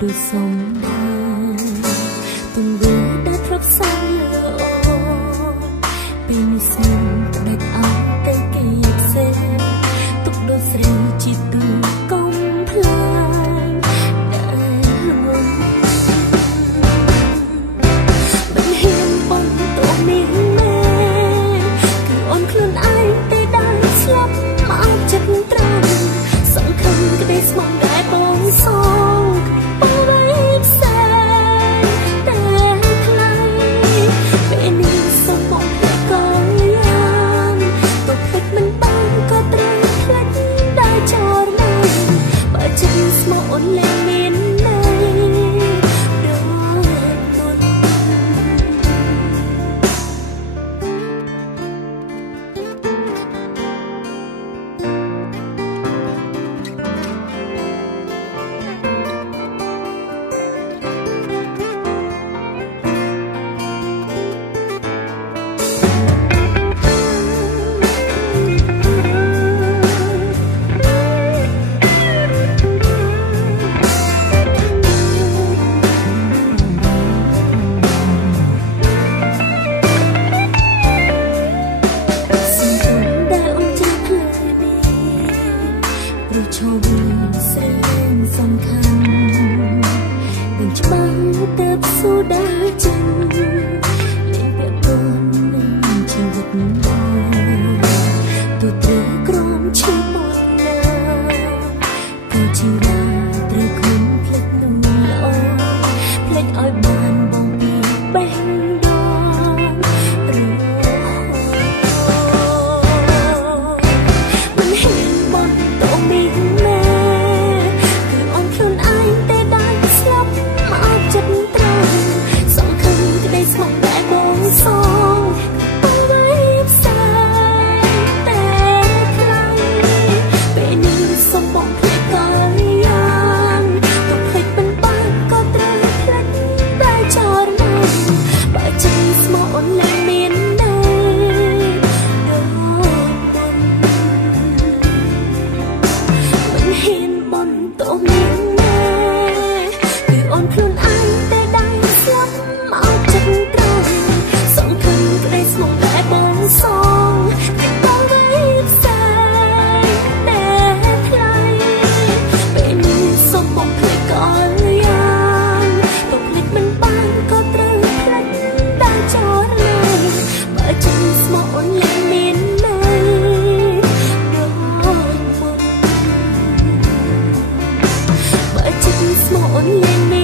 đôi sông đào từng bước đã thắp sáng lửa ôn bên sông đẹp áo cây kịp xe tục đôi sợi chỉ từ công plan đã luôn bên hiên bông tổ miếng mê cứ ônខ្លួនaiតែđangស្លាប់មកចិត្តត្រង់សង្ឃឹមក្តីស្មងដែលបងសងបងវេទសាតែថ្លៃពេលនេះសូមបងក៏យ៉ាងទុកភ្លេចមិនបានក៏ត្រូវភ្លេចដែលចោលមកបើចិត្តស្មោះអូនលែងមានន័យរត់មុនชอบเส้นสำคัญเป็นច្បាំងទៅស៊ូដែលចិនលេងពាក់ព័ន្ធនឹងជីវិតបងទូត្រូវក្រំឈឺមកណាគឺជីវិតត្រូវគុំភ្លេចនឹងល្អភ្លេចឲ្យបានបងពីបេះដូងរមិនហ៊ានបងតមីsmall only